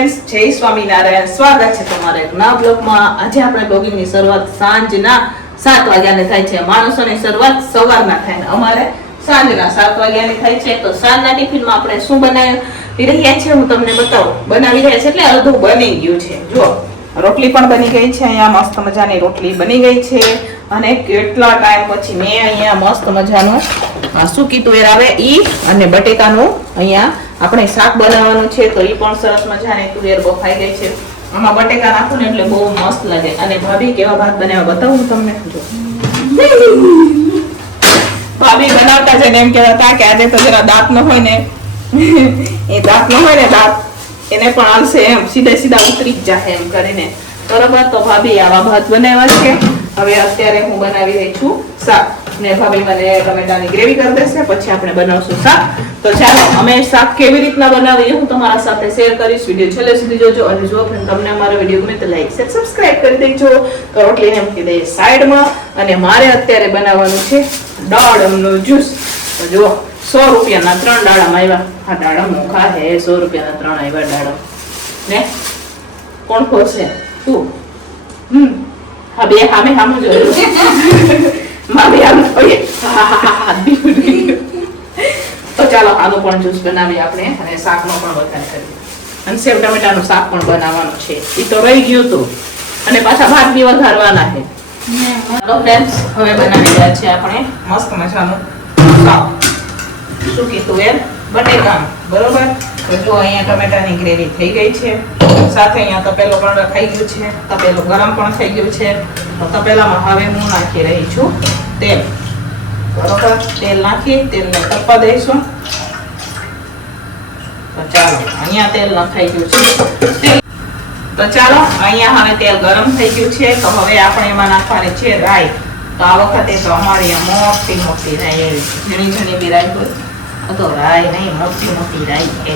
Friends, જય સ્વામિનારાયણ. સ્વાગત છે તમારા એક નવા બ્લોગમાં. આજે આપણે બ્લોગિંગની શરૂઆત સાંજના 7 વાગ્યાની થાય છે. માણસોની શરૂઆત સવારના થાય, અમારે સાંજના 7 વાગ્યાની થાય છે. તો સાંજના ટિફિનમાં આપણે શું બનાવી રહ્યા છે હું તમને બતાવું. બનાવી રહ્યા છે એટલે અડધું બની ગયું છે. જો રોટલી પણ બની ગઈ છે. અહીંયા મસ્ત મજાની રોટલી બની ગઈ છે. અને કેટલા ટાઈમ પછી મેં અહીંયા મસ્ત મજાનું સૂકી તુવેર આવે ઈ અને બટેકાનું અહીંયા આપણે શાક બનાવવાનું છે. તો ઈ પણ સરસ મજાની તુવેર બફાઈ ગઈ છે. આમાં બટેકા નાખું ને એટલે બહુ મસ્ત લાગે. અને ભાભી કેવા ભાત બનાવ્યા બતાવું તમને. ભાભી બનાવતા છે ને એમ કહેતા હતા કે આજે તો જરા દાંત ન હોય ને એ દાંત ન હોય ને દાંત એને પણ આવશે એમ સીધા ઉતરી જ જાય એમ કરીને. બરોબર, તો ભાભી આવા ભાત બનાવ્યા છે. હવે અત્યારે હું બનાવી રહી છું શાક ને ભાભી મને ટમેટાની ગ્રેવી કરી દેશે, પછી આપણે બનાવશું શાક. તો ચાલો અમે શાક કેવી રીતના બનાવીએ હું તમારા સાથે શેર કરીશ. વિડીયો છેલ્લે સુધી જોજો. અને જો તમને અમારો વિડીયો ગમે તો લાઈક શેર સબસ્ક્રાઇબ કરી દેજો. તો રોટલીને મૂકી દઈએ સાઈડમાં. અને મારે અત્યારે બનાવવાનું છે દાડમનું જ્યુસ. તો જો 100 રૂપિયાના 3 દાડમ આવ્યા. આ દાડમ મોખા હે. 100 રૂપિયાના 3 આવ્યા દાડમ ને કોણ ખોશે તું? હા, બે સામે જોયું મારી આમ તો ચાલો આનું પણ જ્યુસ બનાવીએ આપણે અને શાકનો પણ વઘાર કરીએ. અને સેવ ટમેટાનું શાક પણ બનાવવાનું છે. એ તો રહી ગયું હતું. અને પાછા ભાત બી વઘારવાના છે. ચાલો ફ્રેન્ડ્સ, હવે બનાવી રહ્યા છે આપણે મસ્ત મજાનું શાક. સૂકી તુવેર બટેકાનું. બરોબર, તો જો અહીંયા ટમેટાની ગ્રેવી થઈ ગઈ છે. સાથે અહીંયા તપેલું પણ રખાઈ ગયું છે. તપેલું ગરમ પણ થઈ ગયું છે. તો તપેલામાં હવે હું નાખી રહી છું તેલ. બરોબર, તેલ નાખી તેલને તપવા દઈશું. તો ચાલો અહીંયા તેલ નખાઈ ગયું છે. તો ચાલો અહીંયા હવે તેલ ગરમ થઈ ગયું છે. તો હવે આપણે એમાં નાખવાની છે રાઈ. તો આ વખતે તો અમારી મોટી રાઈ એવી ઝીણી બી રાઈ હોય તો રાઈ નહીં, મોટી રાઈ છે.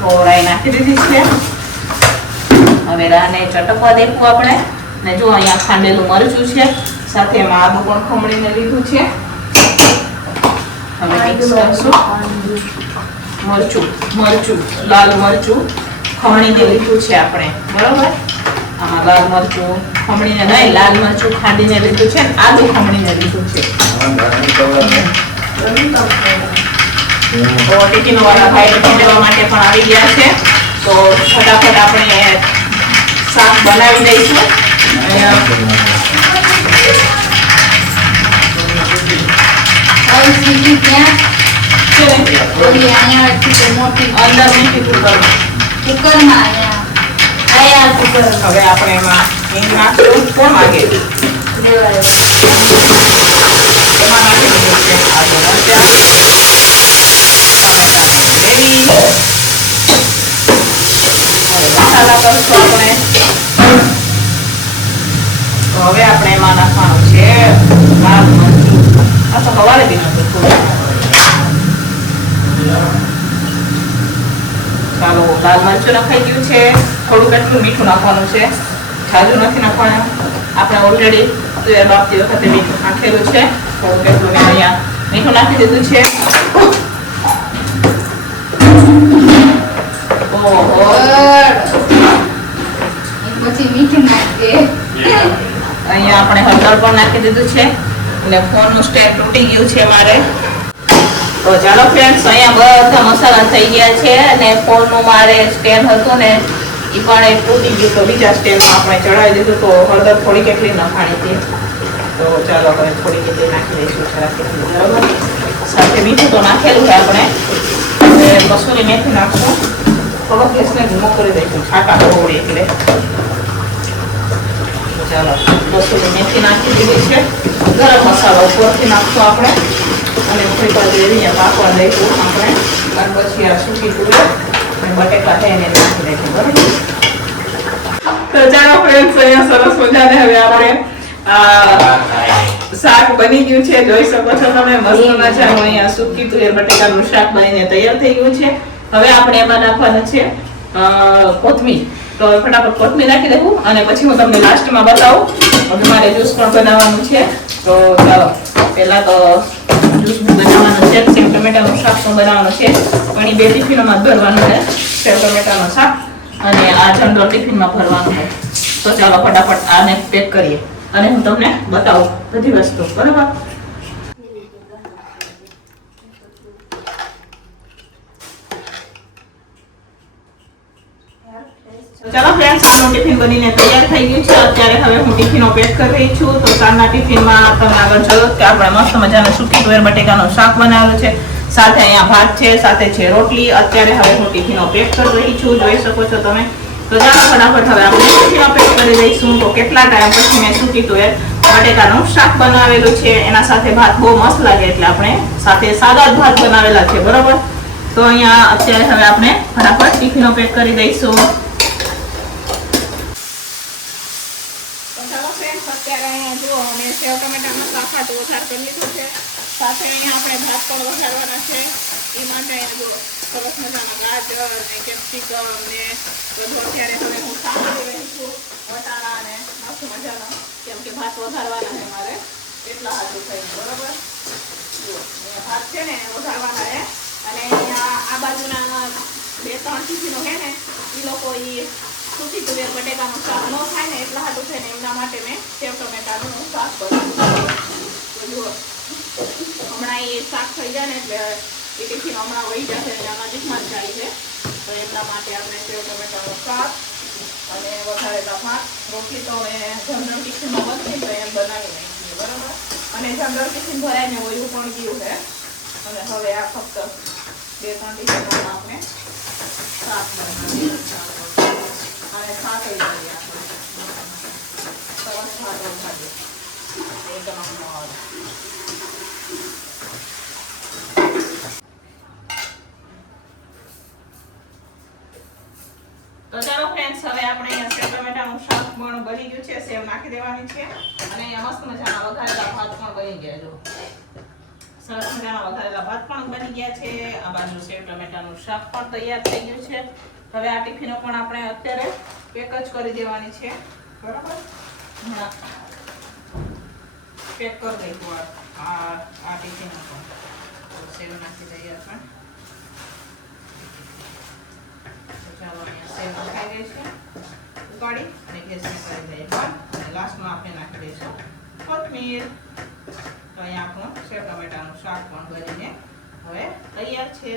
તો રાઈ નાખી દીધી છે. હવે રાને ચટકવા દેવું આપણે. ને જો અહીંયા ખાંડેલું મરચું છે, સાથે એમાં આદુ પણ ખમણીને લીધું છે. હવે મિક્સ કરશું. મરચું લાલ મરચું ખમણીને લીધું છે આપણે. બરોબર, આમાં લાલ મરચું ખમણીને નહીં, લાલ મરચું ખાંડીને લીધું છે. આદુ ખમણીને લીધું છે. તો ટિફિન વાળા ભાઈ ટિફિન લેવા માટે પણ આવી ગયા છે. તો ફટાફટ આપણે શાક બનાવી દઈશું. હવે આપણે એમાં હિંગ નાખશું. કોણ માંગે એમાં નાખી દીધું છે આદુ મરચાં, ટમેટાની ગ્રેવી. હવે મસાલા કરશું આપણે. તો હવે આપણે એમાં નાખવાનું છે લાલ મરચું. આ તો સવારે બી નતું થોડું. ચાલો, લાલ મરચું નખાઈ ગયું છે. થોડુંક એટલું મીઠું નાખવાનું છે, જાજુ નથી નાખવાનું. આપણે ઓલરેડી તુવેર બાફતી વખતે મીઠું નાખેલું છે. થોડુંક એટલું મેં અહીંયા મીઠું નાખી દીધું છે. પછી મીઠું નાખીએ. અહીંયા આપણે હળદર પણ નાખી દીધું છે. અને ફોનનું સ્ટેન્ડ તૂટી ગયું છે મારે. તો ચાલો ફ્રેન્ડ્સ, અહીંયા બધા મસાલા થઈ ગયા છે. અને ફોનનું મારે સ્ટેન્ડ હતું ને એ પણ એક તૂટી ગયું. તો બીજા સ્ટેન્ડમાં આપણે ચડાવી દીધું. તો હળદર થોડી કેટલી નખાણી હતી. તો ચાલો હવે થોડી કેટલી નાખી દઈશું. બરાબર, સાથે મીઠું તો નાખેલું છે આપણે. હવે કસૂરી મેથી નાખશું. થોડો ગેસને ધીમો કરી દઈશું, છાંટા હોય એટલે. ચાલો, કસૂરી મેથી નાખી દીધી છે. ગરમ મસાલો ઉપરથી નાખશું આપણે. અને થોડી વાર અહીંયા પાકવા દઈશું આપણે. અને પછી આ સૂકી તુવેર અને બટેકા થઈને નાખી દઈશું. બરાબર, તો ચાલો ફ્રેન્ડ્સ, અહીંયા સરસ મજાને હવે આપણે શાક બની ગયું છે. જોઈ શકો છો તમે મસ્ત મજાનું અહીંયા સૂકી તુવેર બટેકાનું શાક બનીને તૈયાર થઈ ગયું છે. હવે આપણે એમાં નાખવાનું છે કોથમીર. તો ફટાફટ કોથમીર નાખી દેવું અને પછી હું તમને લાસ્ટમાં બતાવું. હવે મારે જ્યુસ પણ બનાવવાનું છે. તો ચાલો પહેલા તો જ્યુસ બનાવવાનું છે. સેવ ટમેટાનું શાક પણ બનાવવાનું છે. પણ એ 2 ટિફિનોમાં ભરવાનું છે સેવ ટમેટાનું શાક. અને આ જનરલ ટિફિનમાં ભરવાનું છે. તો ચાલો ફટાફટ આને પેક કરીએ અને હું તમને બતાવું બધી વસ્તુ, બરાબર? ચાલો ફ્રેન્ડ્સ, આપણું ટિફિન બનીને તૈયાર થઈ ગયું છે. અત્યારે હવે હું ટિફિનો પેક કરી રહી છું. તો સાંજના ટિફિનમાં તમે આગળ જોયું કે આપણે મસ્ત મજાનું સૂકી તુવેર બટેકાનું શાક બનાવેલું છે, સાથે અહીંયા ભાત છે, સાથે છે રોટલી. અત્યારે હવે હું ટિફિનો પેક કરી રહી છું, જોઈ શકો છો તમે. તો ચાલો ફટાફટ હવે આપણે ટિફિનો પેક કરી દઈશું. તો કેટલા ટાઈમ પછી મેં સૂકી તુવેર બટેકાનું શાક બનાવેલું છે, એના સાથે ભાત બહુ મસ્ત લાગે એટલે આપણે સાથે સાદા જ ભાત બનાવેલા છે, બરોબર? તો અહીંયા અત્યારે હવે આપણે ફટાફટ ટિફિનો પેક કરી દઈશું. અત્યારે અહીંયા જુઓ અમે સેવ ટમેટાનો શાક વઘાર કરી લીધું છે, સાથે અહીંયા આપણે ભાત પણ વઘારવાના છે. એ માટે જુઓ સરસ મજાના ગાજર ને કેપ્સિકમ ને બધું અત્યારે હવે હું શાક કરી રહી છું, વટાણા ને મસ્ત મજાનો, કેમ કે ભાત વઘારવાના છે મારે એટલા હાથું થઈ, બરોબર? જુઓ અહીંયા ભાત છે ને વઘારવાના છે. અને અહીંયા આ બાજુના 2-3 ટિફિનો છે ને એ લોકો સૂકી તુવેર બટેકાનું શાક ન ખાય ને એટલા હાટું છે ને એમના માટે મેં સેવ ટમેટાનું શાક બનાવ્યું. તો જુઓ હમણાં એ શાક થઈ જાય ને એટલે એ ટિફિન હમણાં વહી જશે, એના નજીકમાં જ જાય છે. તો એમના માટે આપણે સેવ ટમેટાનું શાક અને વઘારેલા ભાત, રોટલી તો અમે જનરલ ટિફિનમાં બનતી તો એમ બનાવી નાખીએ, બરાબર? અને જનરલ ટિફિન ભરાઈને વયું પણ ગયું છે. અને હવે આ ફક્ત 2-3 ટિફિનમાં આપણે શાક બનાવીએ અને શાક લઈ લઈએ આપણે સરસ ભાત વઘારીએ એકદમ મોજ. તો ચાલો ફ્રેન્ડ્સ, હવે આપણે અહીંયા સેવ ટમેટાનું શાક પણ બની ગયું છે, સેવ નાખી દેવાની છે. અને અહીંયા મસ્ત મજાના વઘારેલા ભાત પણ બની ગયા, જો સરસ મજાના વઘારેલા ભાત પણ બની ગયા છે. આ બાજુ સેવ ટમેટાનું શાક પણ તૈયાર થઈ ગયું છે. હવે આ ટિફિનો પણ આપણે અત્યારે પેક જ કરી દેવાની છે, બરાબર? હમણાં પેક કરી દઈશું આ ટિફિનો પણ. સેવ નાખી દઈએ આપણે. ચાલો અહીંયા સેવ નખાઈ ગઈ છે, ઉકાળી અને ગેસને કરી દઈએ બંધ. અને લાસ્ટમાં આપણે નાખી દઈશું કોથમીર. તો અહીંયા આપણું સેવ ટમેટાનું શાક પણ બનીને હવે તૈયાર છે.